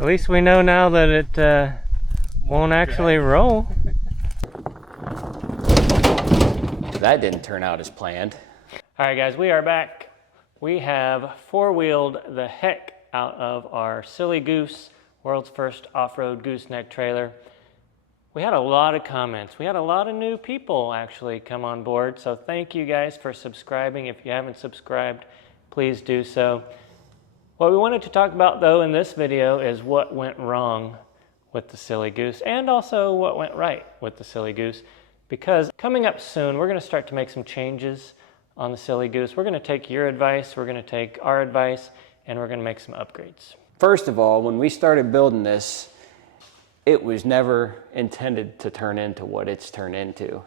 At least we know now that it won't actually roll. That didn't turn out as planned. All right, guys, we are back. We have four-wheeled the heck out of our Silly Goose, world's first off-road gooseneck trailer. We had a lot of comments. We had a lot of new people actually come on board, so thank you guys for subscribing. If you haven't subscribed, please do so. What we wanted to talk about, though, in this video is what went wrong with the Silly Goose and also what went right with the Silly Goose, because coming up soon, we're going to start to make some changes on the Silly Goose. We're going to take your advice, we're going to take our advice, and we're going to make some upgrades. First of all, when we started building this, it was never intended to turn into what it's turned into.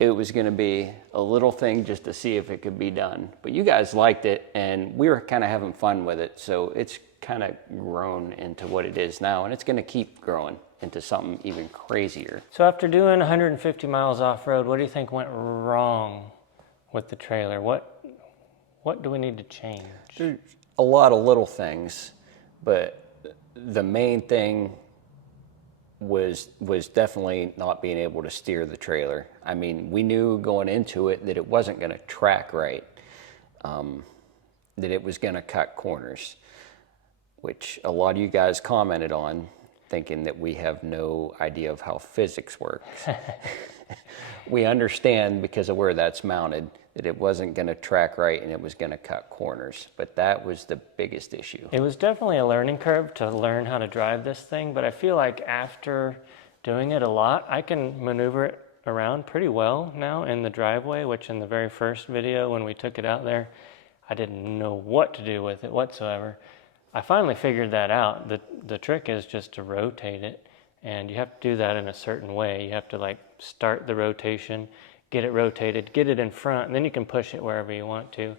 It was going to be a little thing just to see if it could be done. But you guys liked it, and we were kind of having fun with it, so it's kind of grown into what it is now, and it's going to keep growing into something even crazier. So after doing 150 miles off-road, what do you think went wrong with the trailer? What do we need to change? There's a lot of little things, but the main thing was definitely not being able to steer the trailer. I mean, we knew going into it that it wasn't going to track right, that it was going to cut corners, which a lot of you guys commented on, thinking that we have no idea of how physics works. We understand, because of where that's mounted, that it wasn't going to track right and it was going to cut corners, but that was the biggest issue. It was definitely a learning curve to learn how to drive this thing, but I feel like after doing it a lot, I can maneuver it around pretty well now in the driveway, which in the very first video when we took it out there, I didn't know what to do with it whatsoever. I finally figured that out. The trick is just to rotate it, and you have to do that in a certain way. You have to like start the rotation, get it rotated, get it in front, and then you can push it wherever you want to.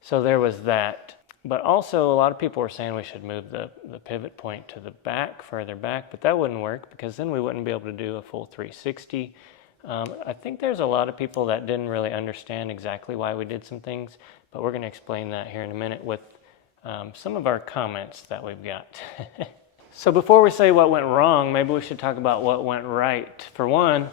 So there was that. But also a lot of people were saying we should move the pivot point to the back, further back, but that wouldn't work because then we wouldn't be able to do a full 360. I think there's a lot of people that didn't really understand exactly why we did some things, but we're going to explain that here in a minute with some of our comments that we've got. So before we say what went wrong, maybe we should talk about what went right. For one,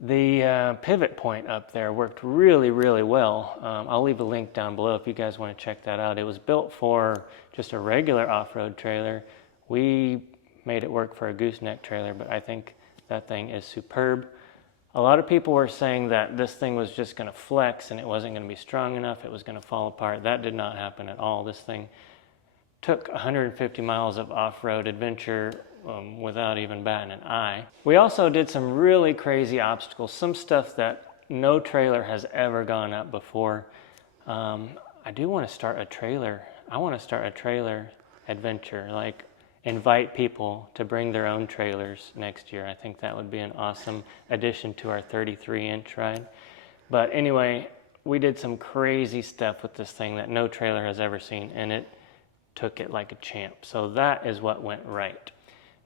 the pivot point up there worked really, really well. I'll leave a link down below if you guys want to check that out. It was built for just a regular off-road trailer. We made it work for a gooseneck trailer, but I think that thing is superb. A lot of people were saying that this thing was just going to flex and it wasn't going to be strong enough, it was going to fall apart. That did not happen at all. This thing took 150 miles of off-road adventure without even batting an eye. We also did some really crazy obstacles, some stuff that no trailer has ever gone up before. I do want to start a trailer. I want to start a trailer adventure, like invite people to bring their own trailers next year. I think that would be an awesome addition to our 33-inch ride. But anyway, we did some crazy stuff with this thing that no trailer has ever seen, and it took it like a champ. So that is what went right.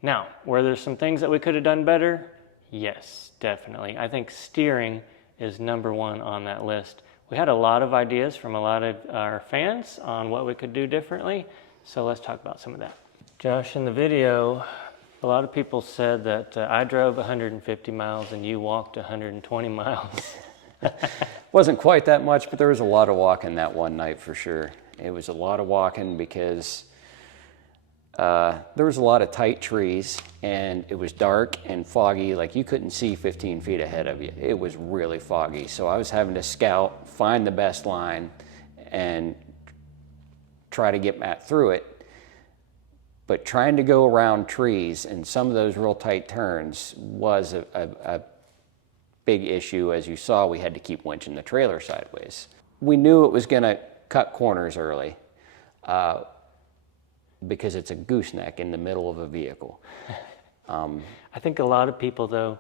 Now, were there some things that we could have done better? Yes, definitely. I think steering is number one on that list. We had a lot of ideas from a lot of our fans on what we could do differently, so let's talk about some of that. Josh, in the video, a lot of people said that I drove 150 miles and you walked 120 miles. Wasn't quite that much, but there was a lot of walking that one night for sure. It was a lot of walking because there was a lot of tight trees and it was dark and foggy, like you couldn't see 15 feet ahead of you. It was really foggy, so I was having to scout, find the best line, and try to get Matt through it. But trying to go around trees and some of those real tight turns was a big issue. As you saw, we had to keep winching the trailer sideways. We knew it was going to cut corners early because it's a gooseneck in the middle of a vehicle. I think a lot of people, though,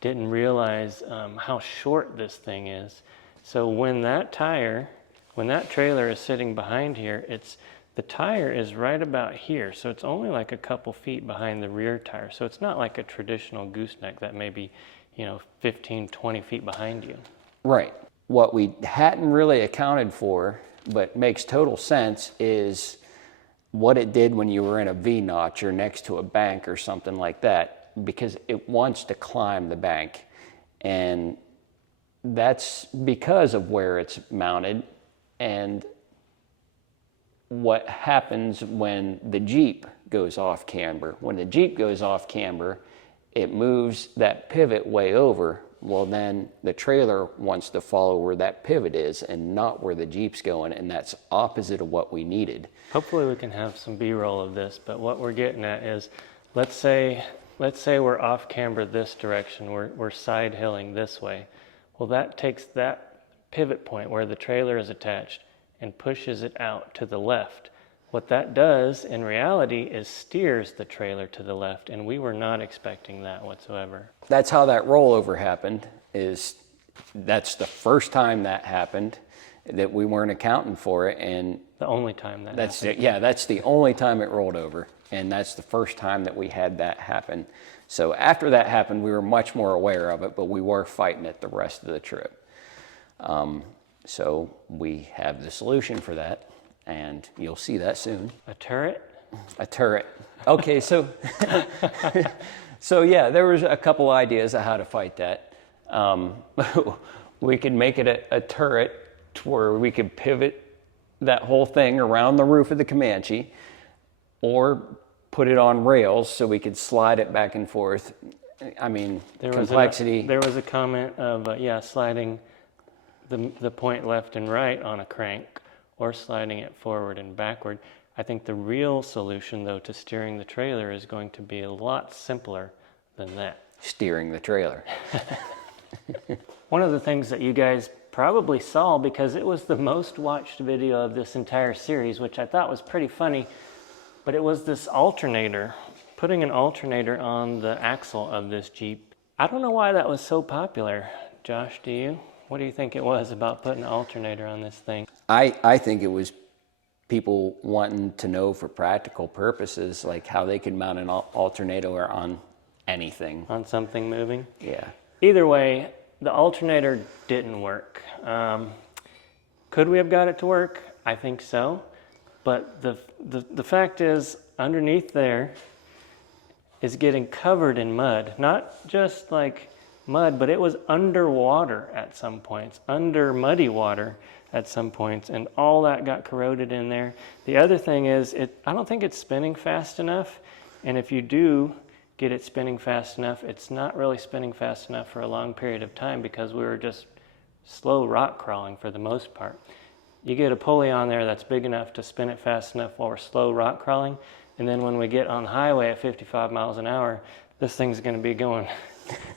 didn't realize how short this thing is. So when that trailer is sitting behind here, the tire is right about here, so it's only like a couple feet behind the rear tire. So it's not like a traditional gooseneck that may be, 15, 20 feet behind you. Right. What we hadn't really accounted for, but makes total sense, is what it did when you were in a V-notch or next to a bank or something like that, because it wants to climb the bank. And that's because of where it's mounted and what happens when the Jeep goes off camber. When the Jeep goes off camber, it moves that pivot way over. Well, then the trailer wants to follow where that pivot is and not where the Jeep's going, and that's opposite of what we needed. Hopefully we can have some B-roll of this, but what we're getting at is, let's say we're off camber this direction, we're side hilling this way. Well, that takes that pivot point where the trailer is attached and pushes it out to the left. What that does in reality is steers the trailer to the left, and we were not expecting that whatsoever. That's how that rollover happened. That's the first time that happened, that we weren't accounting for it, and The only time that happened. yeah, that's the only time it rolled over, and that's the first time that we had that happen. So after that happened, we were much more aware of it, but we were fighting it the rest of the trip. So we have the solution for that, and you'll see that soon. A turret? A turret. Okay, so so yeah, there was a couple ideas of how to fight that. We could make it a turret to where we could pivot that whole thing around the roof of the Comanche, or put it on rails so we could slide it back and forth. I mean, complexity. There was a comment of, sliding the point left and right on a crank, or sliding it forward and backward. I think the real solution, though, to steering the trailer is going to be a lot simpler than that. Steering the trailer. One of the things that you guys probably saw, because it was the most watched video of this entire series, which I thought was pretty funny, but it was this alternator, putting an alternator on the axle of this Jeep. I don't know why that was so popular. Josh, do you? What do you think it was about putting an alternator on this thing? I think it was people wanting to know for practical purposes, like how they could mount an alternator on anything. On something moving? Yeah. Either way, the alternator didn't work. Could we have got it to work? I think so. But the fact is, underneath there is getting covered in mud. Not just like mud, but it was underwater at some points, under muddy water at some points, and all that got corroded in there. The other thing is, I don't think it's spinning fast enough, and if you do get it spinning fast enough, it's not really spinning fast enough for a long period of time, because we were just slow rock crawling for the most part. You get a pulley on there that's big enough to spin it fast enough while we're slow rock crawling, and then when we get on the highway at 55 miles an hour, this thing's going to be going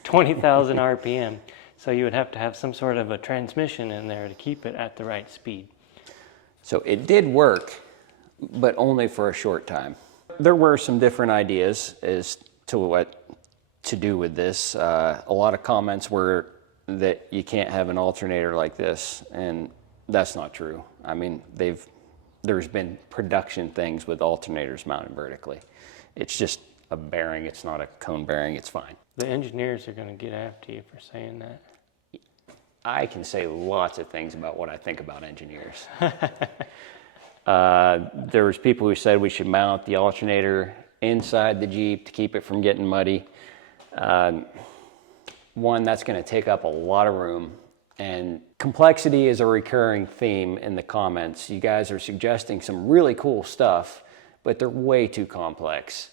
20,000 RPM. So you would have to have some sort of a transmission in there to keep it at the right speed. So it did work, but only for a short time. There were some different ideas as to what to do with this. A lot of comments were that you can't have an alternator like this, and that's not true. I mean, there's been production things with alternators mounted vertically. It's just a bearing, it's not a cone bearing, it's fine. The engineers are going to get after you for saying that. I can say lots of things about what I think about engineers. There was people who said we should mount the alternator inside the Jeep to keep it from getting muddy. One, that's going to take up a lot of room, and complexity is a recurring theme in the comments. You guys are suggesting some really cool stuff, but they're way too complex.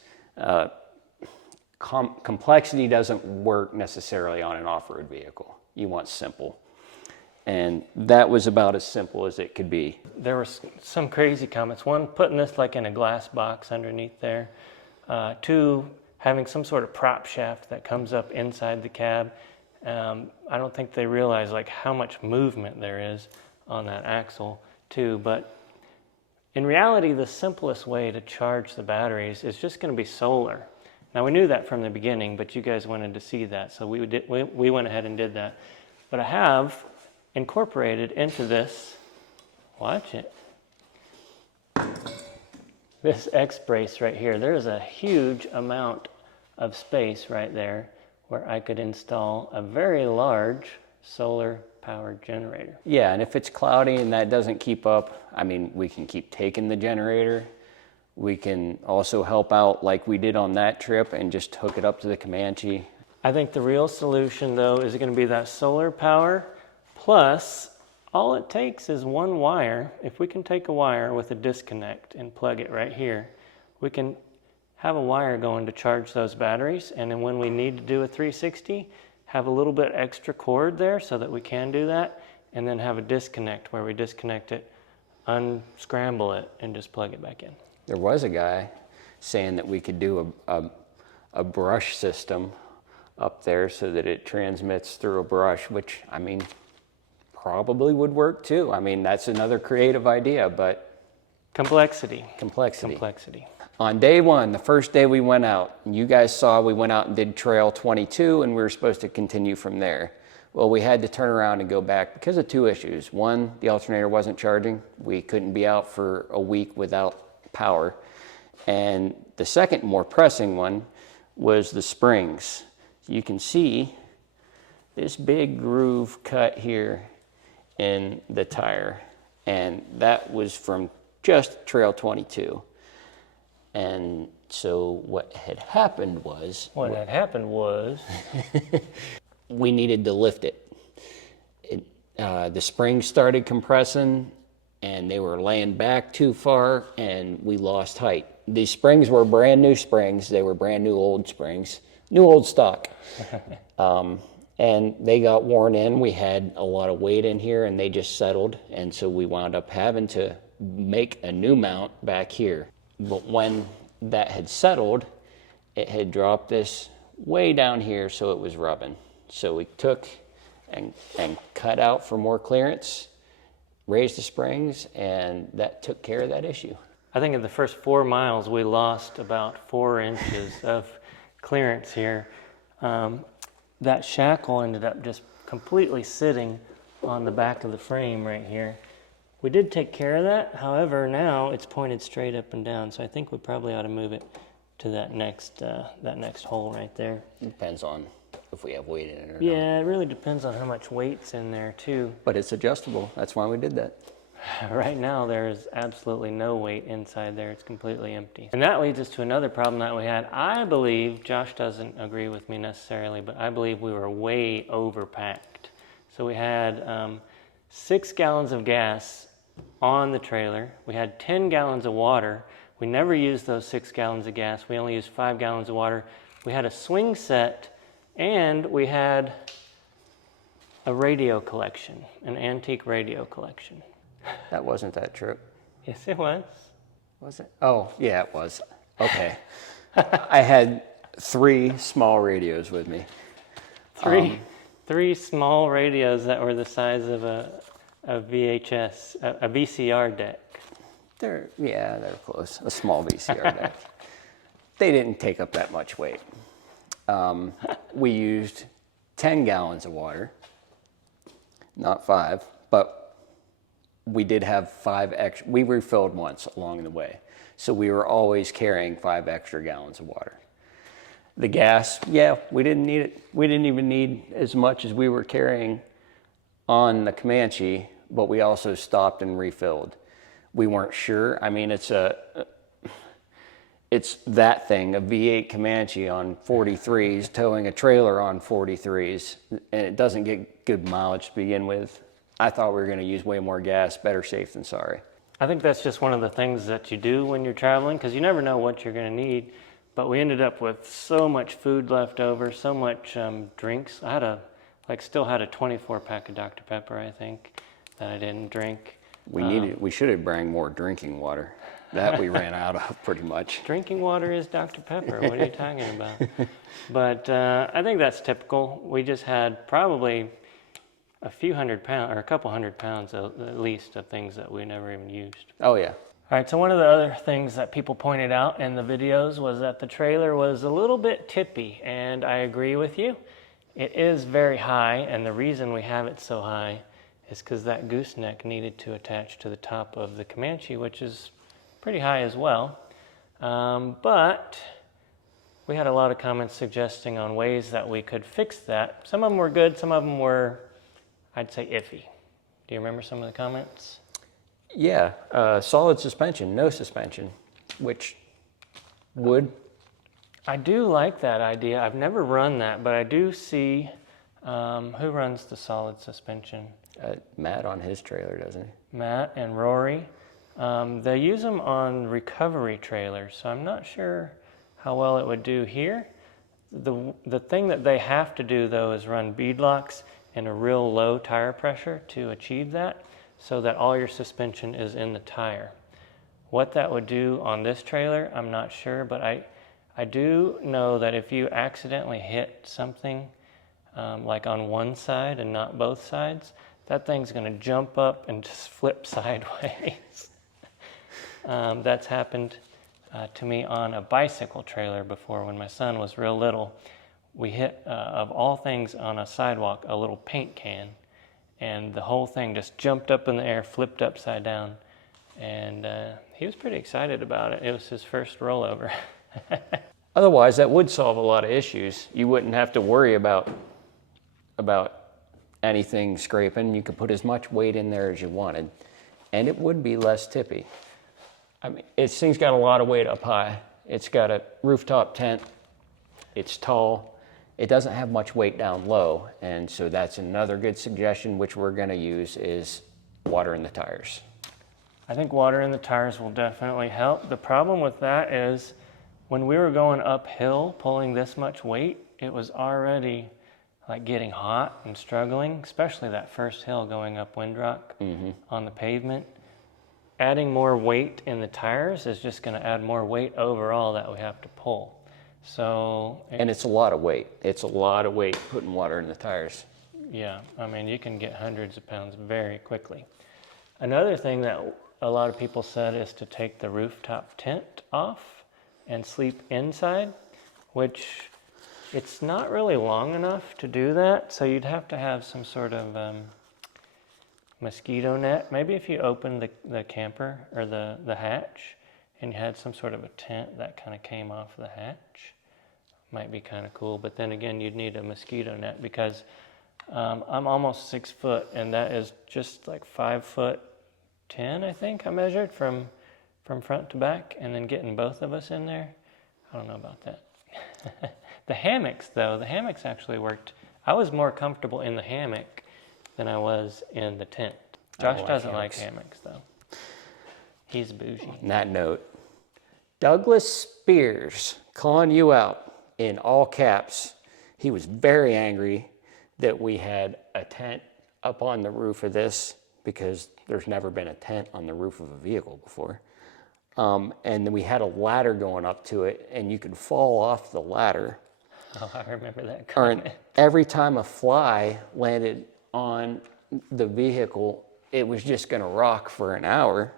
Complexity doesn't work necessarily on an off-road vehicle. You want simple. And that was about as simple as it could be. There were some crazy comments. One, putting this like in a glass box underneath there. Two, having some sort of prop shaft that comes up inside the cab. I don't think they realize like how much movement there is on that axle too. But in reality, the simplest way to charge the batteries is just going to be solar. Now, we knew that from the beginning, but you guys wanted to see that, so we went ahead and did that. But I have incorporated into this, watch it, this X-brace right here. There's a huge amount of space right there where I could install a very large solar-powered generator. Yeah, and if it's cloudy and that doesn't keep up, I mean, we can keep taking the generator, We can also help out like we did on that trip and just hook it up to the Comanche. I think the real solution, though, is going to be that solar power, plus all it takes is one wire. If we can take a wire with a disconnect and plug it right here, we can have a wire going to charge those batteries, and then when we need to do a 360, have a little bit extra cord there so that we can do that, and then have a disconnect where we disconnect it, unscramble it, and just plug it back in. There was a guy saying that we could do a brush system up there so that it transmits through a brush, which, I mean, probably would work too. I mean, that's another creative idea, but... Complexity. Complexity. On day one, the first day we went out, you guys saw we went out and did trail 22, and we were supposed to continue from there. Well, we had to turn around and go back because of two issues. One, the alternator wasn't charging. We couldn't be out for a week without power. And the second more pressing one was the springs. You can see this big groove cut here in the tire, and that was from just trail 22. And so what had happened was we needed to lift it. The springs started compressing and they were laying back too far, and we lost height. These springs were brand new springs. They were brand new old springs, new old stock. And they got worn in. We had a lot of weight in here and they just settled. And so we wound up having to make a new mount back here. But when that had settled, it had dropped this way down here, so it was rubbing. So we took and cut out for more clearance, raised the springs, and that took care of that issue. I think in the first 4 miles, we lost about 4 inches of clearance here. That shackle ended up just completely sitting on the back of the frame right here. We did take care of that. However, now it's pointed straight up and down, so I think we probably ought to move it to that next hole right there. It depends on if we have weight in it or not. Yeah, it really depends on how much weight's in there too. But it's adjustable. That's why we did that. Right now, there's absolutely no weight inside there. It's completely empty. And that leads us to another problem that we had. I believe, Josh doesn't agree with me necessarily, but I believe we were way overpacked. So we had 6 gallons of gas on the trailer. We had 10 gallons of water. We never used those 6 gallons of gas. We only used 5 gallons of water. We had a swing set, and we had a radio collection, an antique radio collection. That wasn't that trip. Yes, it was. Was it? Oh, yeah, it was. Okay. I had 3 small radios with me. Three small radios that were the size of a VHS, a VCR deck. They're close. A small VCR deck. They didn't take up that much weight. We used 10 gallons of water, not 5, but we did have 5 extra. We refilled once along the way, so we were always carrying 5 extra gallons of water. The gas, yeah, we didn't need it. We didn't even need as much as we were carrying on the Comanche, but we also stopped and refilled. We weren't sure. I mean, it's that thing, a V8 Comanche on 43s, towing a trailer on 43s, and it doesn't get good mileage to begin with. I thought we were going to use way more gas. Better safe than sorry. I think that's just one of the things that you do when you're traveling, because you never know what you're going to need. But we ended up with so much food left over, so much drinks. I had still had a 24-pack of Dr. Pepper, I think, that I didn't drink. We should have brought more drinking water. That we ran out of pretty much. Drinking water is Dr. Pepper. What are you talking about? But I think that's typical. We just had probably a few hundred pounds, or a couple hundred pounds at least, of things that we never even used. Oh, yeah. All right, so one of the other things that people pointed out in the videos was that the trailer was a little bit tippy, and I agree with you. It is very high, and the reason we have it so high is because that gooseneck needed to attach to the top of the Comanche, which is pretty high as well. But we had a lot of comments suggesting on ways that we could fix that. Some of them were good, some of them were, I'd say, iffy. Do you remember some of the comments? Yeah, solid suspension, no suspension. which would. I do like that idea. I've never run that, but I do see, who runs the solid suspension? Matt on his trailer, doesn't he? Matt and Rory. They use them on recovery trailers, so I'm not sure how well it would do here. The thing that they have to do, though, is run beadlocks in a real low tire pressure to achieve that, so that all your suspension is in the tire. What that would do on this trailer, I'm not sure, but I do know that if you accidentally hit something like on one side and not both sides, that thing's going to jump up and just flip sideways. That's happened to me on a bicycle trailer before when my son was real little. We hit, of all things on a sidewalk, a little paint can, and the whole thing just jumped up in the air, flipped upside down, and he was pretty excited about it. It was his first rollover. Otherwise, that would solve a lot of issues. You wouldn't have to worry about anything scraping. You could put as much weight in there as you wanted, and it would be less tippy. I mean, this thing's got a lot of weight up high. It's got a rooftop tent. It's tall. It doesn't have much weight down low, and so that's another good suggestion, which we're going to use, is water in the tires. I think water in the tires will definitely help. The problem with that is when we were going uphill pulling this much weight, it was already like getting hot and struggling, especially that first hill going up Windrock on the pavement. Adding more weight in the tires is just going to add more weight overall that we have to pull. So, and it's a lot of weight. It's a lot of weight putting water in the tires. Yeah, I mean, you can get hundreds of pounds very quickly. Another thing that a lot of people said is to take the rooftop tent off and sleep inside, which it's not really long enough to do that. So you'd have to have some sort of mosquito net. Maybe if you opened the camper or the hatch and you had some sort of a tent that kind of came off the hatch, might be kind of cool. But then again, you'd need a mosquito net because I'm almost 6 foot, and that is just like 5'10", I think I measured from front to back, and then getting both of us in there, I don't know about that. The hammocks, though, the hammocks actually worked. I was more comfortable in the hammock than I was in the tent. Josh doesn't like hammocks, though. He's bougie. On that note, Douglas Spears calling you out in all caps. He was very angry that we had a tent up on the roof of this because there's never been a tent on the roof of a vehicle before. And then we had a ladder going up to it, and you could fall off the ladder. Oh, I remember that comment. And every time a fly landed on the vehicle, it was just going to rock for an hour.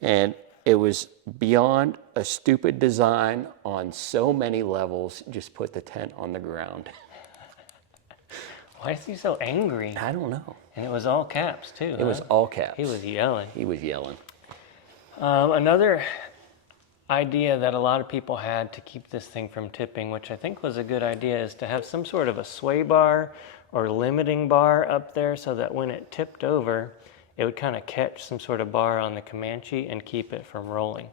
And it was beyond a stupid design on so many levels. Just put the tent on the ground. Why is he so angry? I don't know. And it was all caps, too. It was all caps. He was yelling. He was yelling. Another idea that a lot of people had to keep this thing from tipping, which I think was a good idea, is to have some sort of a sway bar or limiting bar up there so that when it tipped over, it would kind of catch some sort of bar on the Comanche and keep it from rolling.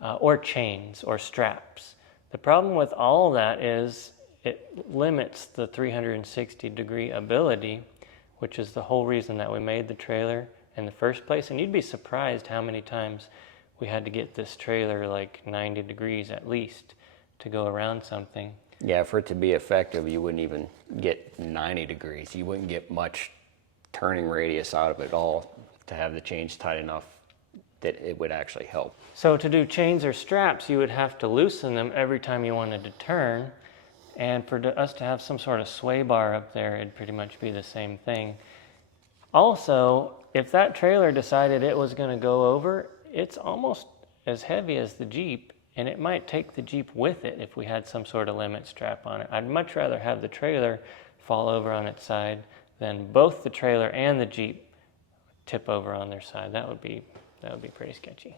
Or chains or straps. The problem with all that is it limits the 360-degree ability, which is the whole reason that we made the trailer in the first place. And you'd be surprised how many times we had to get this trailer like 90 degrees at least to go around something. Yeah, for it to be effective, you wouldn't even get 90 degrees. You wouldn't get much turning radius out of it all to have the chains tight enough that it would actually help. So to do chains or straps, you would have to loosen them every time you wanted to turn. And for us to have some sort of sway bar up there, it'd pretty much be the same thing. Also, if that trailer decided it was going to go over, it's almost as heavy as the Jeep, and it might take the Jeep with it if we had some sort of limit strap on it. I'd much rather have the trailer fall over on its side than both the trailer and the Jeep tip over on their side. That would be pretty sketchy.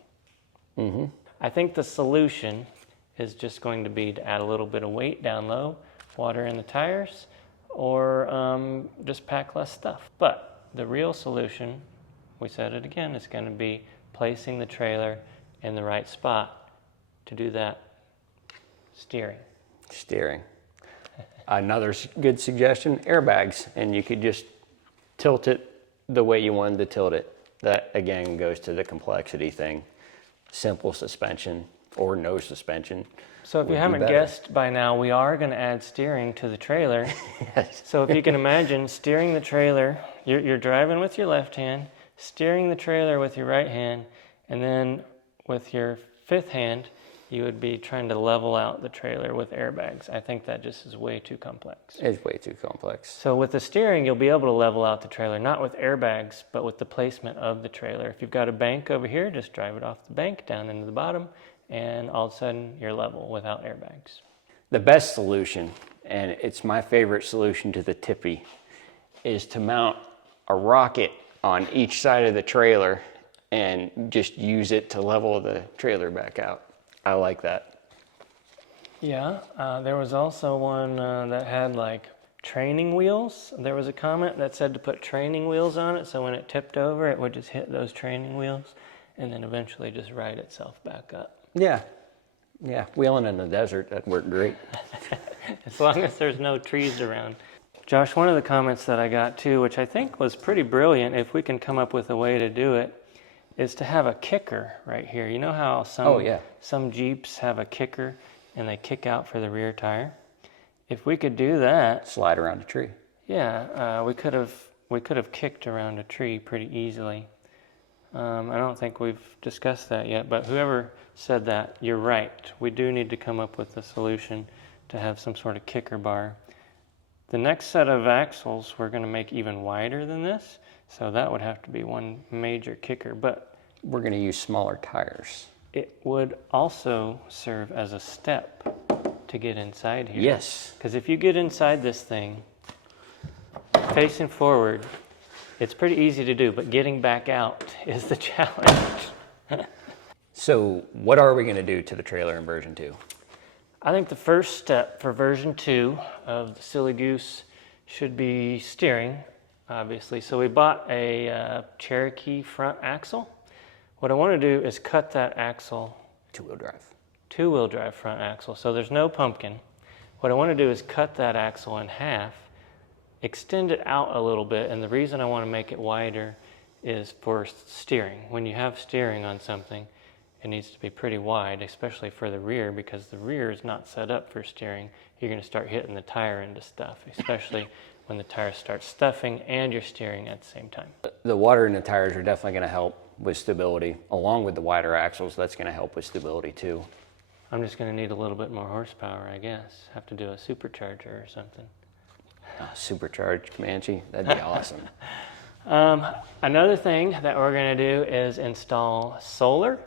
Mm-hmm. I think the solution is just going to be to add a little bit of weight down low, water in the tires, or just pack less stuff. But the real solution, we said it again, is going to be placing the trailer in the right spot. to do that, steering. Steering. Another good suggestion, airbags, and you could just tilt it the way you wanted to tilt it. That again goes to the complexity thing. Simple suspension or no suspension. So if you haven't guessed by now, we are going to add steering to the trailer. Yes. So if you can imagine steering the trailer, you're driving with your left hand, steering the trailer with your right hand, and then with your fifth hand, you would be trying to level out the trailer with airbags. I think that just is way too complex. It's way too complex. So with the steering, you'll be able to level out the trailer, not with airbags, but with the placement of the trailer. If you've got a bank over here, just drive it off the bank down into the bottom, and all of a sudden you're level without airbags. The best solution, and it's my favorite solution to the Tippy, is to mount a rocket on each side of the trailer and just use it to level the trailer back out. I like that. Yeah, there was also one that had like training wheels. There was a comment that said to put training wheels on it, so when it tipped over, it would just hit those training wheels and then eventually just ride itself back up. Yeah, wheeling in the desert, that worked great. As long as there's no trees around. Josh, one of the comments that I got too, which I think was pretty brilliant, if we can come up with a way to do it, is to have a kicker right here. You know how some Jeeps have a kicker and they kick out for the rear tire? If we could do that, slide around a tree. Yeah, we could have kicked around a tree pretty easily. I don't think we've discussed that yet, but whoever said that, you're right. We do need to come up with a solution to have some sort of kicker bar. The next set of axles we're going to make even wider than this, so that would have to be one major kicker, but we're going to use smaller tires. It would also serve as a step to get inside here. Yes. Because if you get inside this thing, facing forward, it's pretty easy to do, but getting back out is the challenge. So what are we going to do to the trailer in version 2? I think the first step for version 2 of the Silly Goose should be steering, obviously. So we bought a Cherokee front axle. What I want to do is cut that axle. Two-wheel drive. Two-wheel drive front axle. So there's no pumpkin. What I want to do is cut that axle in half, extend it out a little bit, and the reason I want to make it wider is for steering. When you have steering on something, it needs to be pretty wide, especially for the rear, because the rear is not set up for steering. You're going to start hitting the tire into stuff, especially when the tire starts stuffing and you're steering at the same time. The water in the tires are definitely going to help with stability. Along with the wider axles, that's going to help with stability too. I'm just going to need a little bit more horsepower, I guess. Have to do a supercharger or something. Supercharged Comanche, that'd be awesome. Another thing that we're going to do is install solar.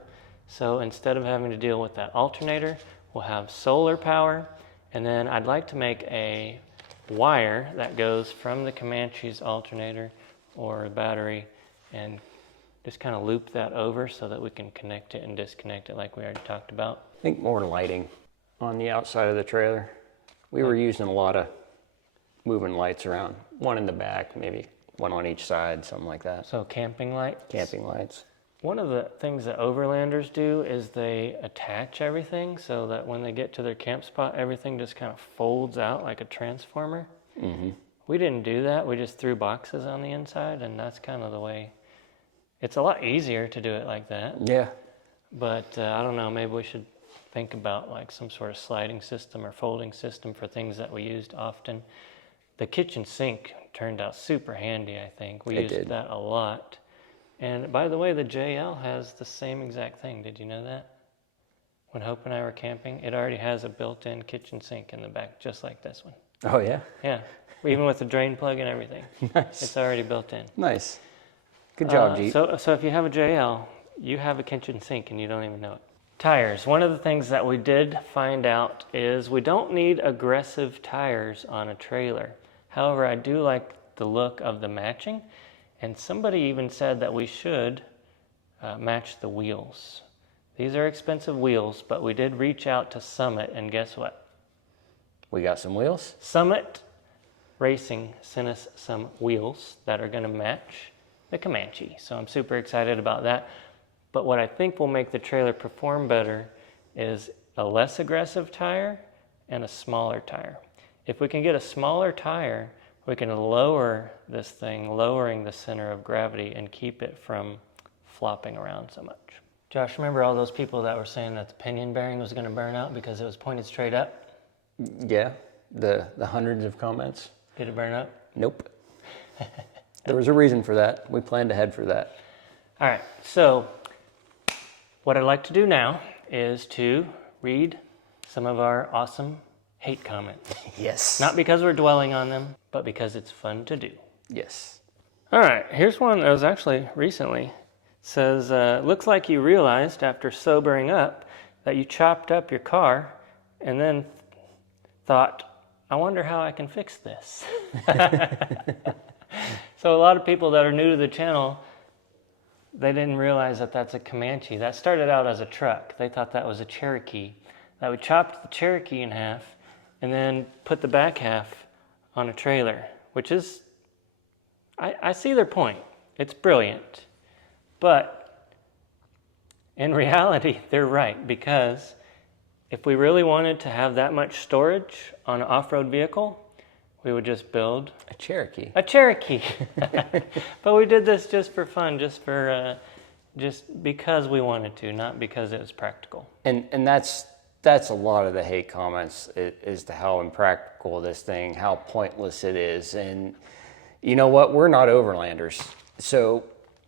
So instead of having to deal with that alternator, we'll have solar power. And then I'd like to make a wire that goes from the Comanche's alternator or battery and just kind of loop that over so that we can connect it and disconnect it like we already talked about. I think more lighting on the outside of the trailer. We were using a lot of moving lights around. One in the back, maybe one on each side, something like that. So camping lights? Camping lights. One of the things that overlanders do is they attach everything so that when they get to their camp spot, everything just kind of folds out like a transformer. Mm-hmm. We didn't do that. We just threw boxes on the inside, and that's kind of the way. It's a lot easier to do it like that. Yeah. But I don't know, maybe we should think about like some sort of sliding system or folding system for things that we used often. The kitchen sink turned out super handy, I think. We used that a lot. And by the way, the JL has the same exact thing. Did you know that? When Hope and I were camping, it already has a built-in kitchen sink in the back, just like this one. Oh, yeah? Yeah. Even with the drain plug and everything. Nice. It's already built in. Nice. Good job, Jeep. So if you have a JL, you have a kitchen sink and you don't even know it. Tires. One of the things that we did find out is we don't need aggressive tires on a trailer. However, I do like the look of the matching. And somebody even said that we should match the wheels. These are expensive wheels, but we did reach out to Summit, and guess what? We got some wheels? Summit Racing sent us some wheels that are going to match the Comanche. So I'm super excited about that. But what I think will make the trailer perform better is a less aggressive tire and a smaller tire. If we can get a smaller tire, we can lower this thing, lowering the center of gravity and keep it from flopping around so much. Josh, remember all those people that were saying that the pinion bearing was going to burn out because it was pointed straight up? Yeah, the hundreds of comments. Did it burn up? Nope. There was a reason for that. We planned ahead for that. All right, so what I'd like to do now is to read some of our awesome hate comments. Yes. Not because we're dwelling on them, but because it's fun to do. Yes. All right, here's one that was actually recently. It says, looks like you realized after sobering up that you chopped up your car and then thought, I wonder how I can fix this. So a lot of people that are new to the channel, they didn't realize that that's a Comanche. That started out as a truck. They thought that was a Cherokee. That we chopped the Cherokee in half and then put the back half on a trailer, which is, I see their point. It's brilliant. But in reality, they're right, because if we really wanted to have that much storage on an off-road vehicle, we would just build A Cherokee. a Cherokee. But we did this just for fun, just because we wanted to, not because it was practical. And that's a lot of the hate comments as to how impractical this thing, how pointless it is. And you know what? We're not overlanders. So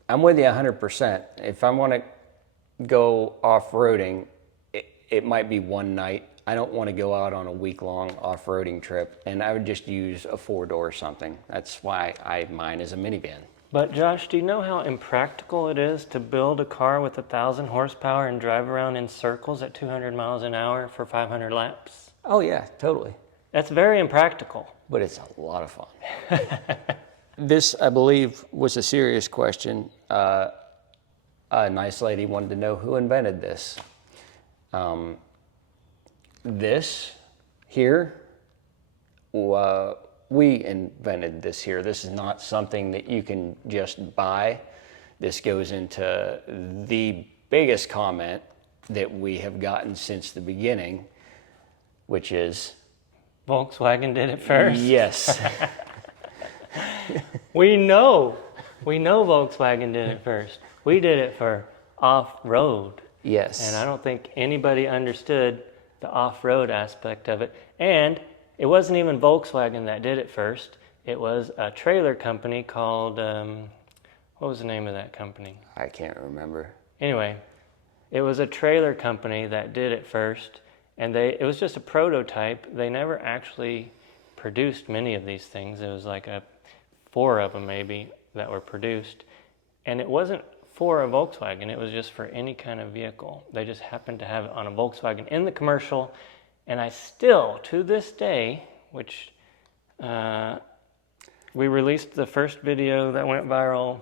I'm with you 100%. If I want to go off-roading, it might be one night. I don't want to go out on a week-long off-roading trip, and I would just use a 4-door or something. That's why mine is a minivan. But Josh, do you know how impractical it is to build a car with 1,000 horsepower and drive around in circles at 200 miles an hour for 500 laps? Oh yeah, totally. That's very impractical. But it's a lot of fun. This, I believe, was a serious question. A nice lady wanted to know who invented this. This here, we invented this here. This is not something that you can just buy. This goes into the biggest comment that we have gotten since the beginning, which is... Volkswagen did it first? Yes. We know Volkswagen did it first. We did it for off-road. Yes. And I don't think anybody understood the off-road aspect of it. And it wasn't even Volkswagen that did it first. It was a trailer company called, what was the name of that company? I can't remember. Anyway, it was a trailer company that did it first. And it was just a prototype. They never actually produced many of these things. It was like 4 of them maybe that were produced. And it wasn't for a Volkswagen, it was just for any kind of vehicle. They just happened to have it on a Volkswagen in the commercial, and I still, to this day, which we released the first video that went viral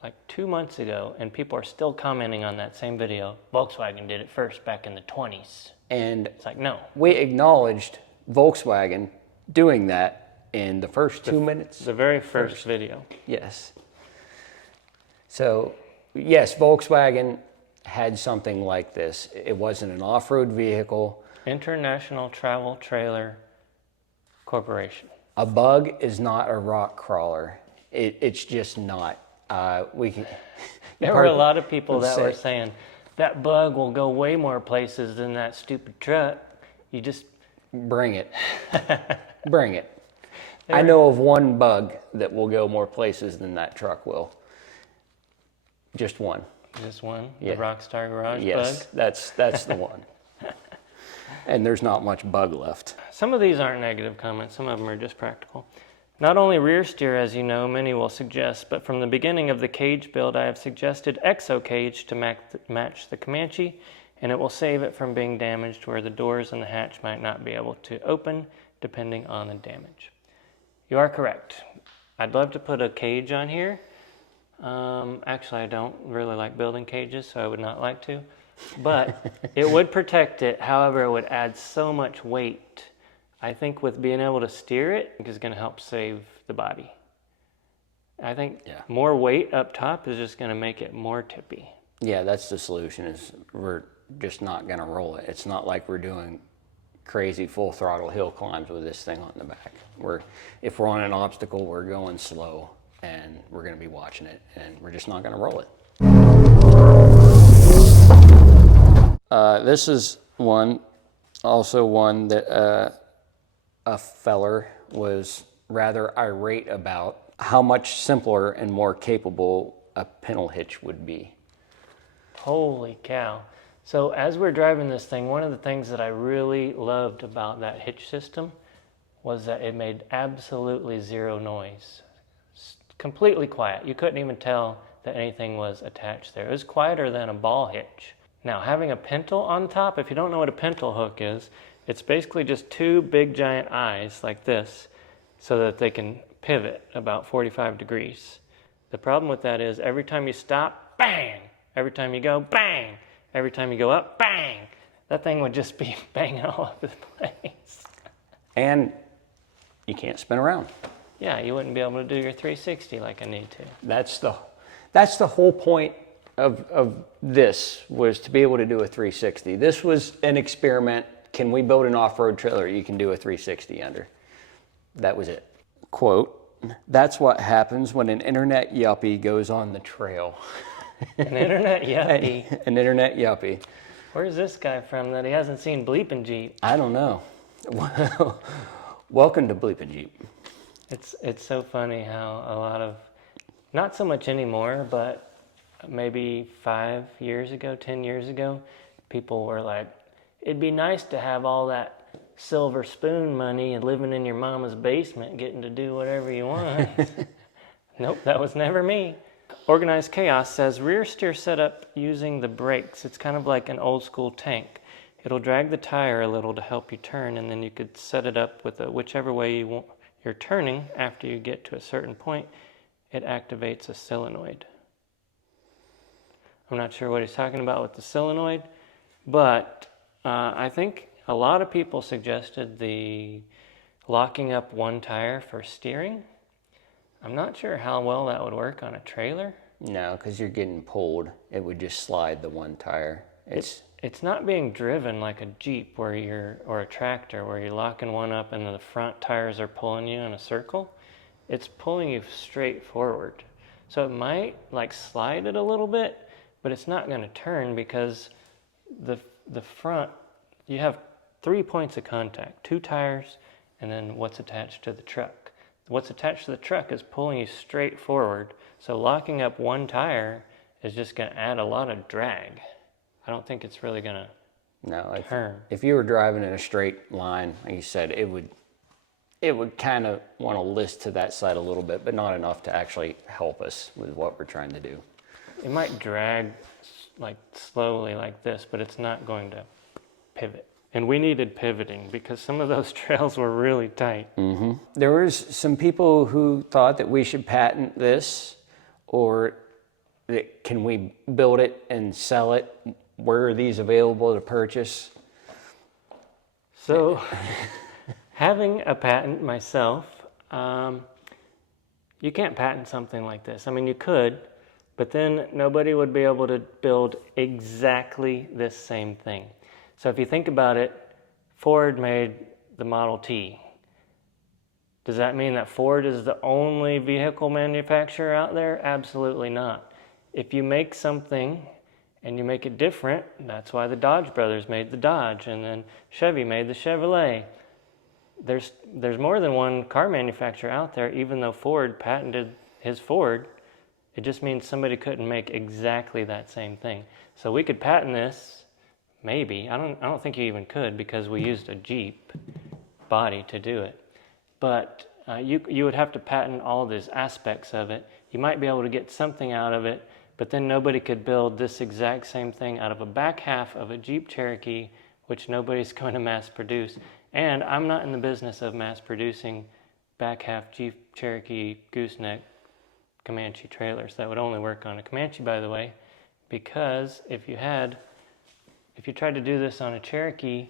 like 2 months ago, and people are still commenting on that same video. Volkswagen did it first back in the 20s. And It's like, no. we acknowledged Volkswagen doing that in the first 2 minutes. The very first video. Yes. So, yes, Volkswagen had something like this. It wasn't an off-road vehicle. International Travel Trailer Corporation. A bug is not a rock crawler. It's just not. There were a lot of people that were saying, that bug will go way more places than that stupid truck. You just... Bring it. Bring it. I know of one bug that will go more places than that truck will. Just one. Just one? Yeah. The Rockstar Garage Yes, bug? that's the one. And there's not much bug left. Some of these aren't negative comments. Some of them are just practical. Not only rear steer, as you know, many will suggest, but from the beginning of the cage build, I have suggested exo cage to match the Comanche, and it will save it from being damaged where the doors and the hatch might not be able to open, depending on the damage. You are correct. I'd love to put a cage on here. Actually, I don't really like building cages, so I would not like to. But it would protect it. However, it would add so much weight. I think with being able to steer it is going to help save the body. I think more weight up top is just going to make it more tippy. Yeah, that's the solution, is just not going to roll it. It's not like we're doing crazy full throttle hill climbs with this thing on the back. If we're on an obstacle, we're going slow and we're going to be watching it, and we're just not going to roll it. This is one that a feller was rather irate about how much simpler and more capable a Pentle hitch would be. Holy cow. So as we're driving this thing, one of the things that I really loved about that hitch system was that it made absolutely zero noise. Completely quiet. You couldn't even tell that anything was attached there. It was quieter than a ball hitch. Now, having a Pentle on top, if you don't know what a Pentle hook is, it's basically just two big giant eyes like this so that they can pivot about 45 degrees. The problem with that is every time you stop, bang! Every time you go, bang! Every time you go up, bang! That thing would just be banging all over the place. And you can't spin around. Yeah, you wouldn't be able to do your 360 like I need to. That's the whole point of this, was to be able to do a 360. This was an experiment. Can we build an off-road trailer you can do a 360 under? That was it. Quote, "That's what happens when an internet yuppie goes on the trail." An internet yuppie. An internet yuppie. Where's this guy from that he hasn't seen BleepinJeep? I don't know. Welcome to BleepinJeep. It's so funny how a lot of, not so much anymore, but maybe 5 years ago, 10 years ago, people were like, it'd be nice to have all that silver spoon money and living in your mama's basement, getting to do whatever you want. Nope, that was never me. Organized Chaos says rear steer setup using the brakes. It's kind of like an old school tank. It'll drag the tire a little to help you turn, and then you could set it up with whichever way you're turning. After you get to a certain point, it activates a solenoid. I'm not sure what he's talking about with the solenoid, but I think a lot of people suggested the locking up one tire for steering. I'm not sure how well that would work on a trailer. No, because you're getting pulled. It would just slide the one tire. It's not being driven like a Jeep or a tractor where you're locking one up and the front tires are pulling you in a circle. It's pulling you straight forward. So it might like slide it a little bit, but it's not going to turn because the front, you have 3 points of contact, 2 tires, and then what's attached to the truck. What's attached to the truck is pulling you straight forward. So locking up one is just going to add a lot of drag. I don't think it's really going to turn. If you were driving in a straight line, like you said, it would kind of want to list to that side a little bit, but not enough to actually help us with what we're trying to do. It might drag like slowly like this, but it's not going to pivot. And we needed pivoting because some of those trails were really tight. Mm-hmm. There was some people who thought that we should patent this, or that can we build it and sell it? Where are these available to purchase? So, having a patent myself, you can't patent something like this. I mean, you could, but then nobody would be able to build exactly this same thing. So if you think about it, Ford made the Model T. Does that mean that Ford is the only vehicle manufacturer out there? Absolutely not. If you make something and you make it different, that's why the Dodge brothers made the Dodge, and then Chevy made the Chevrolet. There's more than one car manufacturer out there, even though Ford patented his Ford. It just means somebody couldn't make exactly that same thing. So we could patent this. Maybe. I don't think you even could because we used a Jeep body to do it. But you would have to patent all these aspects of it. You might be able to get something out of it, but then nobody could build this exact same thing out of a back half of a Jeep Cherokee, which nobody's going to mass produce. And I'm not in the business of mass producing back half Jeep Cherokee Gooseneck Comanche trailers. That would only work on a Comanche, by the way, because if you tried to do this on a Cherokee,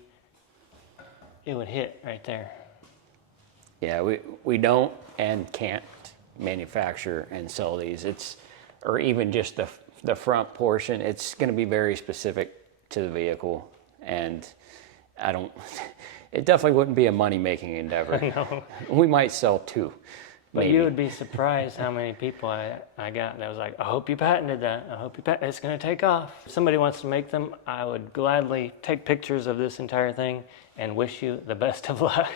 it would hit right there. Yeah, we don't and can't manufacture and sell these. Or even just the front portion. It's going to be very specific to the vehicle, and it definitely wouldn't be a money-making endeavor. No. We might sell 2. But maybe. you would be surprised how many people I got that was like, I hope you patented that. I hope it's going to take off. If somebody wants to make them, I would gladly take pictures of this entire thing and wish you the best of luck.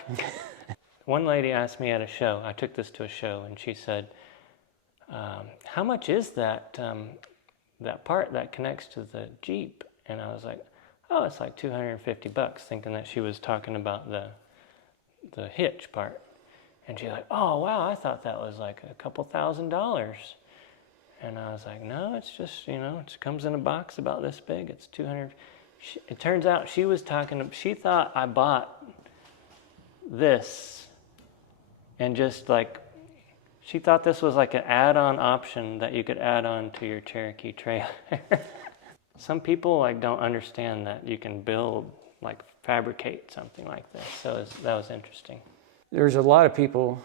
One lady asked me at a show, I took this to a show, and she said, how much is that part that connects to the Jeep? And I was like, oh, it's like $250, thinking that she was talking about the hitch part. And she's like, oh, wow, I thought that was like a couple $1,000s. And I was like, no, it's just, it comes in a box about this big. It's $200. It turns out she thought I bought this and just like, she thought this was like an add-on option that you could add on to your Cherokee trailer. Some people like don't understand that you can fabricate something like this. So that was interesting. There's a lot of people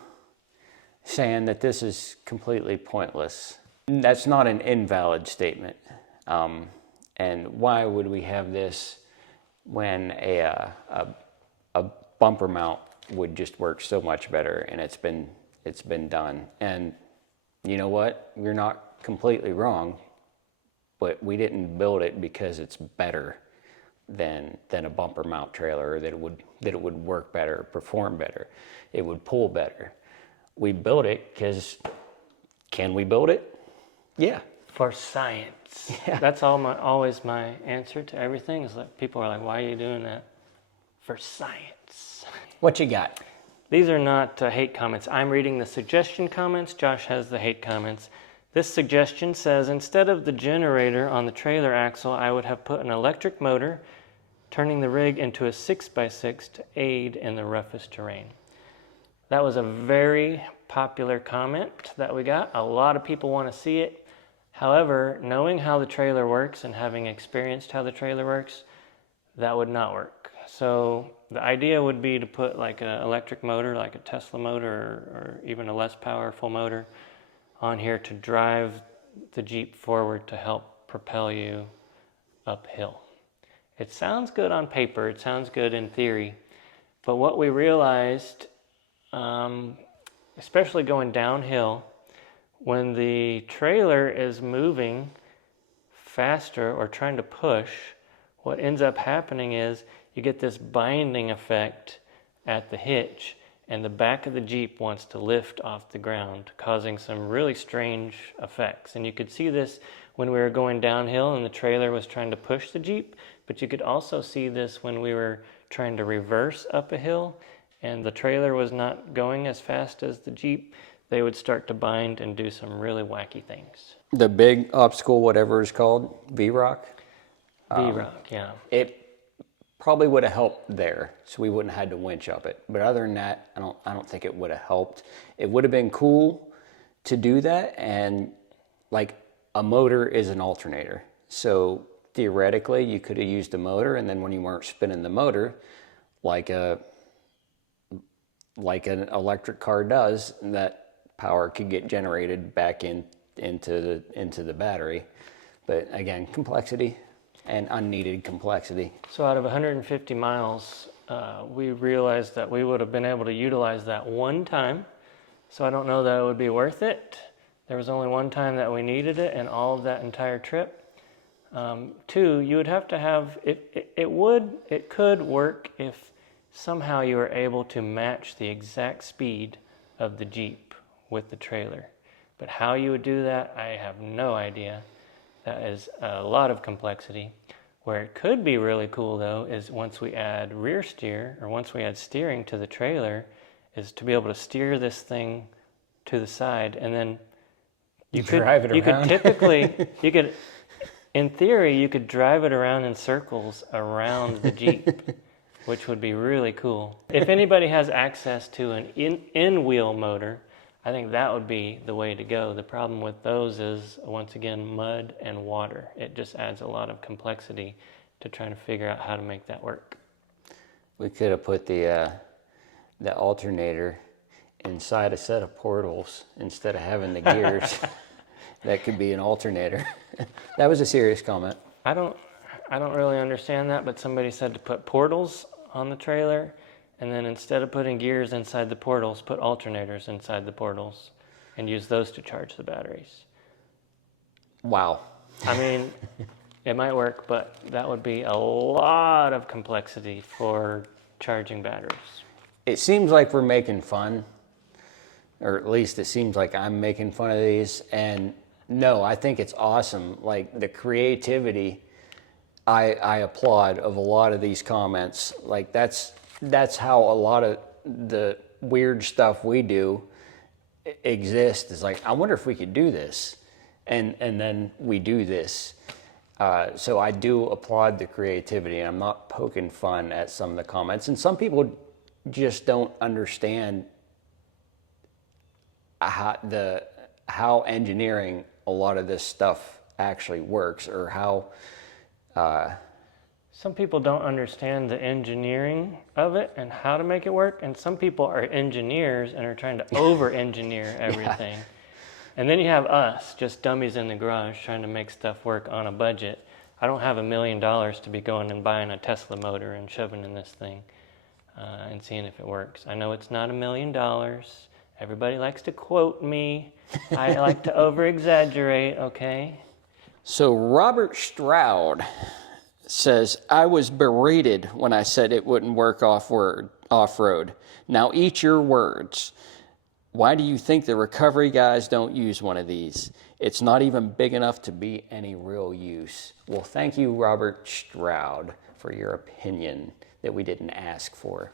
saying that this is completely pointless. That's not an invalid statement. And why would we have this when a bumper mount would just work so much better, and it's been done? And you know what? You're not completely wrong, but we didn't build it because it's better than a bumper mount trailer, that it would work better, perform better, it would pull better. We built it because, can we build it? Yeah. For science. Yeah. That's always my answer to everything, is like, people are like, why are you doing that? For science. What you got? These are not hate comments. I'm reading the suggestion comments. Josh has the hate comments. This suggestion says, instead of the generator on the trailer axle, I would have put an electric motor, turning the rig into a 6x6 to aid in the roughest terrain. That was a very popular comment that we got. A lot of people want to see it. However, knowing how the trailer works and having experienced how the trailer works, that would not work. So the idea would be to put like an electric motor, like a Tesla motor or even a less powerful motor on here to drive the Jeep forward to help propel you uphill. It sounds good on paper, it sounds good in theory, but what we realized, especially going downhill, when the trailer is moving faster or trying to push, what ends up happening is you get this binding effect at the hitch, and the back of the Jeep wants to lift off the ground, causing some really strange effects. And you could see this when we were going downhill and the trailer was trying to push the Jeep, but you could also see this when we were trying to reverse up a hill and the trailer was not going as fast as the Jeep. They would start to bind and do some really wacky things. The big obstacle, whatever it's called, V-Rock? V-Rock, yeah. It probably would have helped there, so we wouldn't have had to winch up it. But other than that, I don't think it would have helped. It would have been cool to do that, and like a motor is an alternator. So theoretically, you could have used a motor, and then when you weren't spinning the motor, like an electric car does, that power could get generated back into the battery. But again, complexity and unneeded complexity. So out of 150 miles, we realized that we would have been able to utilize that one time. So I don't know that it would be worth it. There was only one time that we needed it in all of that entire trip. Two, you would have to have, it could work if somehow you were able to match the exact speed of the Jeep with the trailer. But how you would do that, I have no idea. That is a lot of complexity. Where it could be really cool though is once we add rear steer, or once we add steering to the trailer, is to be able to steer this thing to the side, and then you could in theory you could drive it around in circles around the Jeep, which would be really cool. If anybody has access to an in-wheel motor, I think that would be the way to go. The problem with those is, once again, mud and water. It just adds a lot of complexity to trying to figure out how to make that work. We could have put the alternator inside a set of portals instead of having the gears. That could be an alternator. That was a serious comment. I don't I don't really understand that, but somebody said to put portals on the trailer, and then instead of putting gears inside the portals, put alternators inside the portals and use those to charge the batteries. Wow. I mean, it might work, but that would be a lot of complexity for charging batteries. It seems like we're making fun, or at least it seems like I'm making fun of these. And no, I think it's awesome. Like the creativity, I applaud of a lot of these comments. Like that's how a lot of the weird stuff we do exists. Is like, I wonder if we could do this, and then we do this. So I do applaud the creativity. I'm not poking fun at some of the comments, and some people just don't understand how engineering a lot of this stuff actually works, or how some people don't understand the engineering of it and how to make it work, and some people are engineers and are trying to over-engineer everything. Yeah. And then you have us, just dummies in the garage trying to make stuff work on a budget. I don't have $1 million to be going and buying a Tesla motor and shoving in this thing and seeing if it works. I know it's not $1 million. Everybody likes to quote me. I like to over-exaggerate, okay? So Robert Stroud says, I was berated when I said it wouldn't work off-road. Now eat your words. Why do you think the recovery guys don't use one of these? It's not even big enough to be any real use. Well, thank you, Robert Stroud, for your opinion that we didn't ask for.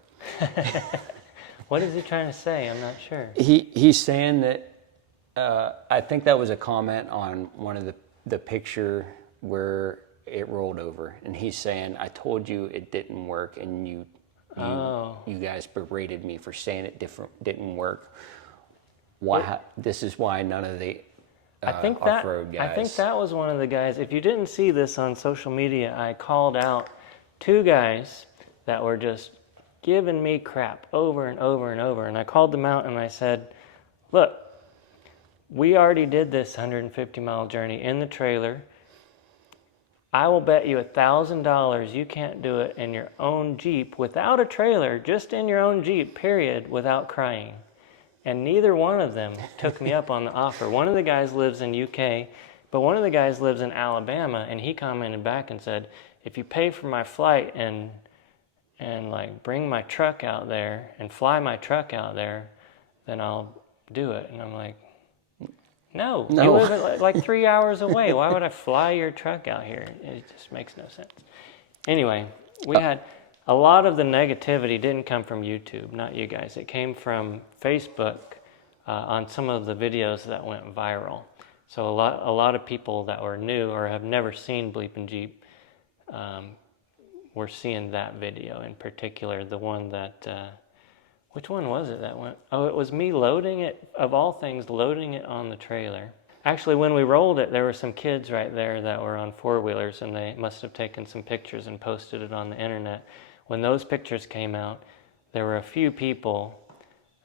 What is he trying to say? I'm not sure. He's saying that, I think that was a comment on one of the picture where it rolled over. And he's saying, I told you it didn't work, and you guys berated me for saying it didn't work. Why? This is why none of the off-road guys. I think that was one of the guys. If you didn't see this on social media, I called out 2 guys that were just giving me crap over and over and over. And I called them out and I said, look, we already did this 150-mile journey in the trailer. I will bet you $1,000 you can't do it in your own Jeep without a trailer, just in your own Jeep, period, without crying. And neither one of them took me up on the offer. One of the guys lives in UK, but one of the guys lives in Alabama, and he commented back and said, if you pay for my flight and like bring my truck out there and fly my truck out there, then I'll do it. And I'm like, no. You live like 3 hours away. Why would I fly your truck out here? It just makes no sense. Anyway, we had a lot of the negativity didn't come from YouTube, not you guys. It came from Facebook on some of the videos that went viral. So a lot of people that were new or have never seen BleepinJeep were seeing that video in particular. The one that, which one was it that went? Oh, it was me loading it, of all things, loading it on the trailer. Actually, when we rolled it, there were some kids right there that were on 4-wheelers, and they must have taken some pictures and posted it on the internet. When those pictures came out, there were a few people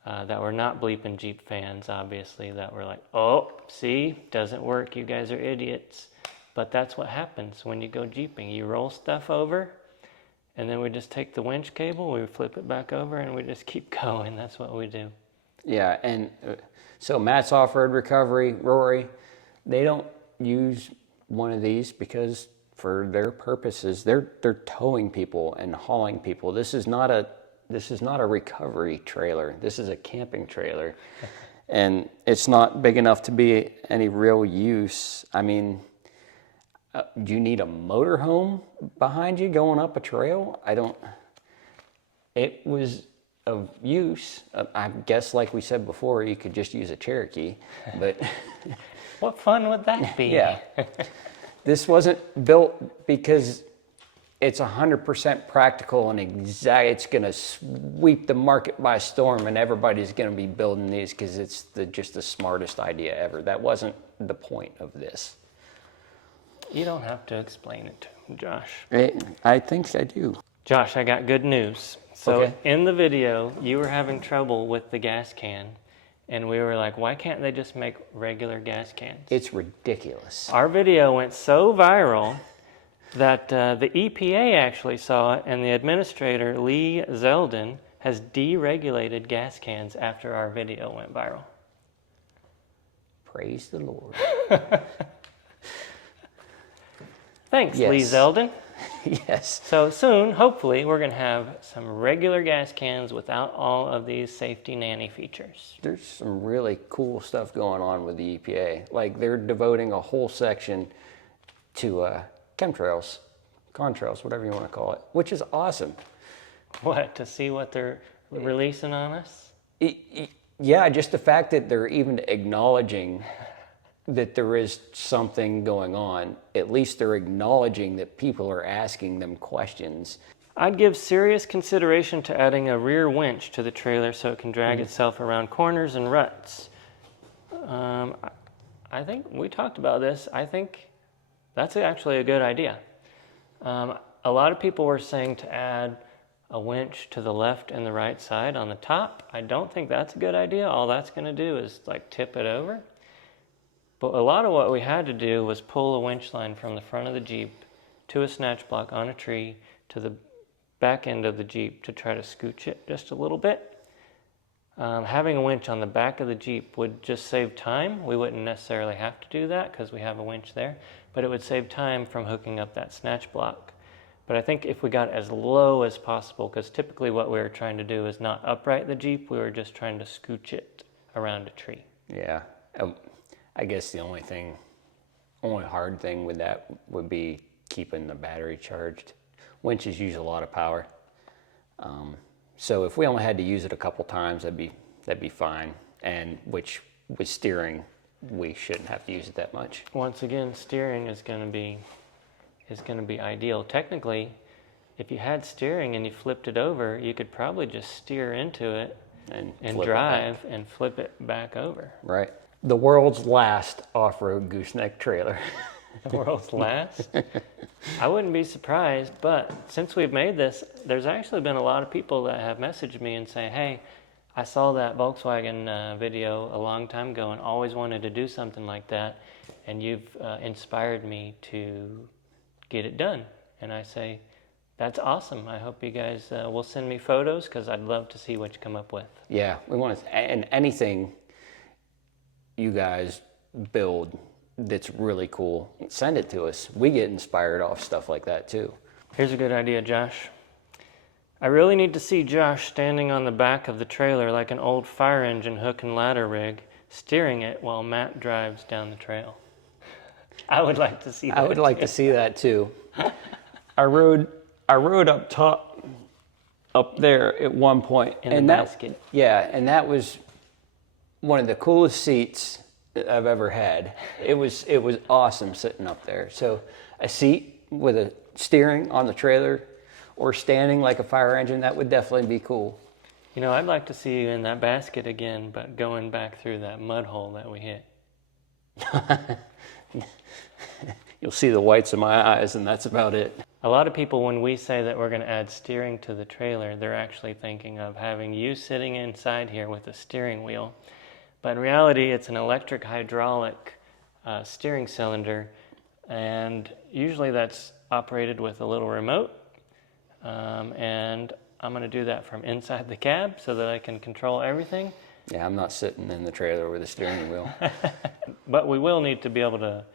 that were not BleepinJeep fans, obviously, that were like, oh, see, doesn't work, you guys are idiots. But that's what happens when you go Jeeping. You roll stuff over, and then we just take the winch cable, we flip it back over, and we just keep going. That's what we do. Yeah, and so Matt's Off-Road Recovery, Rory, they don't use one of these because for their purposes, they're towing people and hauling people. This is not a recovery trailer. This is a camping trailer. And it's not big enough to be any real use. I mean, do you need a motorhome behind you going up a trail? It was of use. I guess, like we said before, you could just use a Cherokee, but what fun would that be? Yeah. This wasn't built because it's 100% practical and it's going to sweep the market by storm, and everybody's going to be building these because it's just the smartest idea ever. That wasn't the point of this. You don't have to explain it to him, Josh. I think I do. Josh, I got good news. So okay. In the video, you were having trouble with the gas can, and we were like, why can't they just make regular gas cans? It's ridiculous. Our video went so viral that the EPA actually saw it, and the administrator, Lee Zeldin, has deregulated gas cans after our video went viral. Praise the Lord. Thanks, Yes. Lee Zeldin. Yes. So soon, hopefully, we're going to have some regular gas cans without all of these safety nanny features. There's some really cool stuff going on with the EPA. Like they're devoting a whole section to chemtrails, contrails, whatever you want to call it, which is awesome. What, to see what they're releasing on us? Yeah, just the fact that they're even acknowledging that there is something going on. At least they're acknowledging that people are asking them questions. I'd give serious consideration to adding a rear winch to the trailer so it can drag itself around corners and ruts. I think we talked about this. I think that's actually a good idea. A lot of people were saying to add a winch to the left and the right side on the top. I don't think that's a good idea. All that's going to do is like tip it over. But a lot of what we had to do was pull a winch line from the front of the Jeep to a snatch block on a tree to the back end of the Jeep to try to scooch it just a little bit. Having a winch on the back of the Jeep would just save time. We wouldn't necessarily have to do that because we have a winch there, but it would save time from hooking up that snatch block. But I think if we got as low as possible, because typically what we were trying to do is not upright the Jeep, we were just trying to scooch it around a tree. Yeah. I guess the only hard thing with that would be keeping the battery charged. Winches use a lot of power. So if we only had to use it a couple times, that'd be fine. And which with steering, we shouldn't have to use it that much. Once again, steering is going to be ideal. Technically, if you had steering and you flipped it over, you could probably just steer into it and drive and flip it back over. Right. The world's last off-road gooseneck trailer. The world's last? I wouldn't be surprised, but since we've made this, there's actually been a lot of people that have messaged me and say, hey, I saw that Volkswagen video a long time ago and always wanted to do something like that, and you've inspired me to get it done. And I say, that's awesome. I hope you guys will send me photos because I'd love to see what you come up with. Yeah, we want to, and anything you guys build that's really cool, send it to us. We get inspired off stuff like that too. Here's a good idea, Josh. I really need to see Josh standing on the back of the trailer like an old fire engine hook and ladder rig, steering it while Matt drives down the trail. I would like to see that. I would like to see that too. I rode up top, up there at one point. In the basket. Yeah, and that was one of the coolest seats that I've ever had. It was awesome sitting up there. So a seat with a steering on the trailer or standing like a fire engine, that would definitely be cool. You know, I'd like to see you in that basket again, but going back through that mud hole that we hit. You'll see the whites of my eyes, and that's about it. A lot of people, when we say that we're going to add steering to the trailer, they're actually thinking of having you sitting inside here with a steering wheel. But in reality, it's an electric hydraulic steering cylinder, and usually that's operated with a little remote. And I'm going to do that from inside the cab so that I can control everything. Yeah, I'm not sitting in the trailer with a steering wheel. But we will need to be able to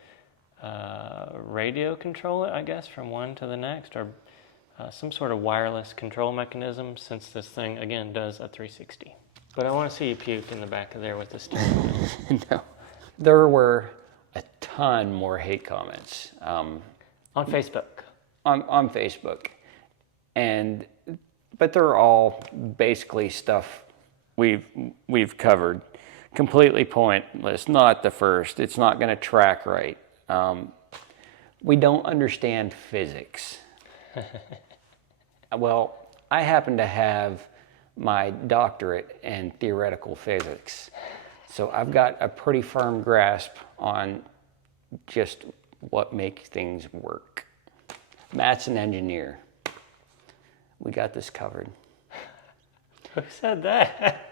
radio control it, I guess, from one to the next, or some sort of wireless control mechanism, since this thing, again, does a 360. But I want to see you puke in the back of there with the steering wheel. No. There were a ton more hate comments. On Facebook. On Facebook. But they're all basically stuff we've covered. Completely pointless. Not the first. It's not going to track right. We don't understand physics. Well, I happen to have my doctorate in theoretical physics, so I've got a pretty firm grasp on just what makes things work. Matt's an engineer. We got this covered. Who said that?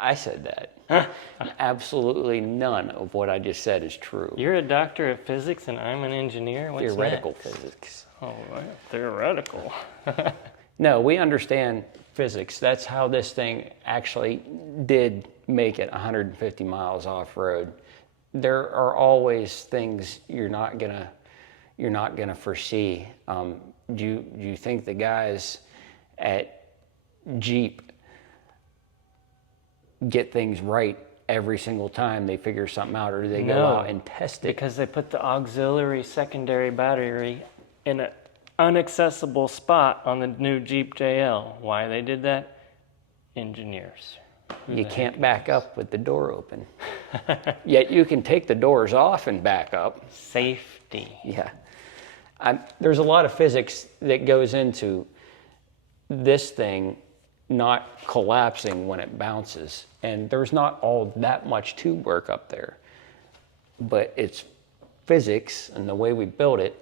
I said that. Absolutely none of what I just said is true. You're a doctor of physics and I'm an engineer? What's Theoretical next? physics. Oh, right. Theoretical. No, we understand physics. That's how this thing actually did make it 150 miles off-road. There are always things you're not gonna foresee. Do you think the guys at Jeep get things right every single time they figure something out, or do they go out and test it? Because they put the auxiliary secondary battery in an inaccessible spot on the new Jeep JL. Why they did that? Engineers. You can't back up with the door open. Yet you can take the doors off and back up. Safety. Yeah. There's a lot of physics that goes into this thing not collapsing when it bounces. And there's not all that much to work up there. But it's physics and the way we built it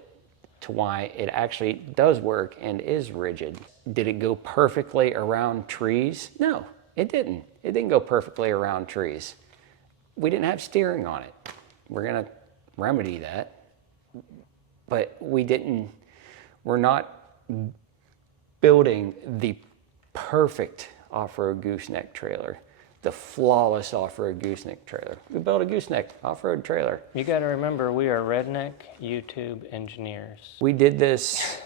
to why it actually does work and is rigid. Did it go perfectly around trees? No, it didn't. It didn't go perfectly around trees. We didn't have steering on it. We're gonna remedy that. But we're not building the perfect off-road gooseneck trailer, the flawless off-road gooseneck trailer. We built a gooseneck off-road trailer. You got to remember, we are redneck YouTube engineers. We did this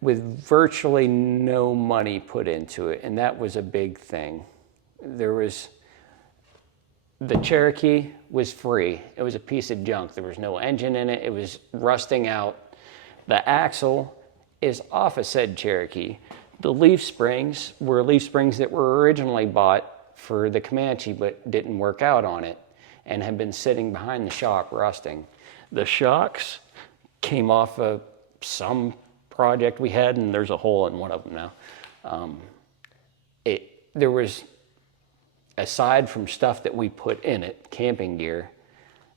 with virtually no money put into it, and that was a big thing. The Cherokee was free. It was a piece of junk. There was no engine in it. It was rusting out. The axle is off a said Cherokee. The leaf springs were leaf springs that were originally bought for the Comanche but didn't work out on it and had been sitting behind the shock rusting. The shocks came off of some project we had, and there's a hole in one of them now. There was, aside from stuff that we put in it, camping gear,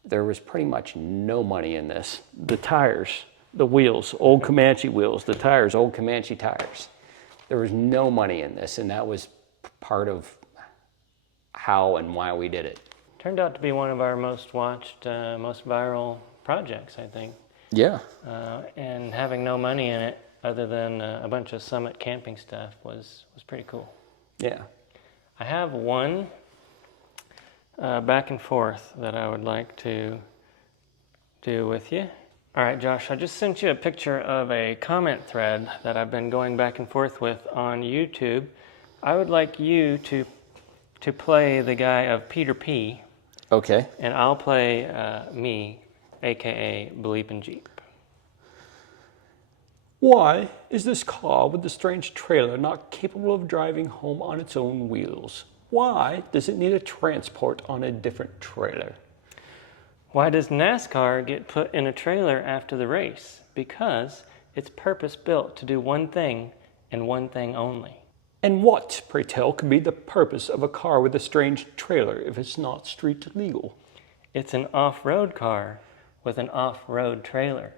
there was pretty much no money in this. The tires, the wheels, old Comanche wheels, the tires, old Comanche tires. There was no money in this, and that was part of how and why we did it. Turned out to be one of our most watched, most viral projects, I think. Yeah. And having no money in it other than a bunch of Summit camping stuff was pretty cool. Yeah. I have one back and forth that I would like to do with you. All right, Josh, I just sent you a picture of a comment thread that I've been going back and forth with on YouTube. I would like you to play the guy of Peter P. Okay. And I'll play me, aka BleepinJeep. Why is this car with the strange trailer not capable of driving home on its own wheels? Why does it need a transport on a different trailer? Why does NASCAR get put in a trailer after the race? Because it's purpose-built to do one thing and one thing only. And what, pray tell, could be the purpose of a car with a strange trailer if it's not street legal? It's an off-road car with an off-road trailer.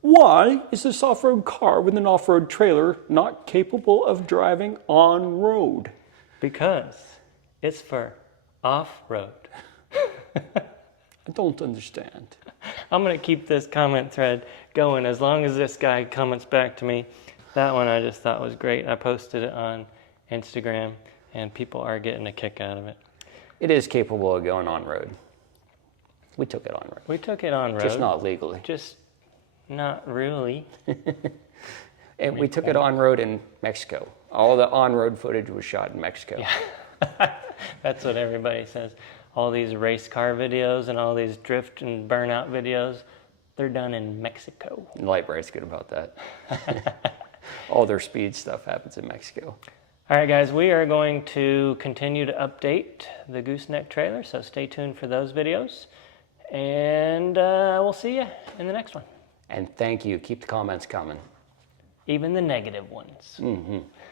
Why is this off-road car with an off-road trailer not capable of driving on-road? Because it's for off-road. I don't understand. I'm going to keep this comment thread going as long as this guy comments back to me. That one I just thought was great. I posted it on Instagram, and people are getting a kick out of it. It is capable of going on-road. We took it on-road. We took it on-road. Just not legally. Just not really. And we took it on-road in Mexico. All the on-road footage was shot in Mexico. Yeah. That's what everybody says. All these race car videos and all these drift and burnout videos, they're done in Mexico. And Light Bright's good about that. All their speed stuff happens in Mexico. All right, guys, we are going to continue to update the Gooseneck trailer, so stay tuned for those videos. And we'll see you in the next one. And thank you. Keep the comments coming. Even the negative ones. Mm-hmm.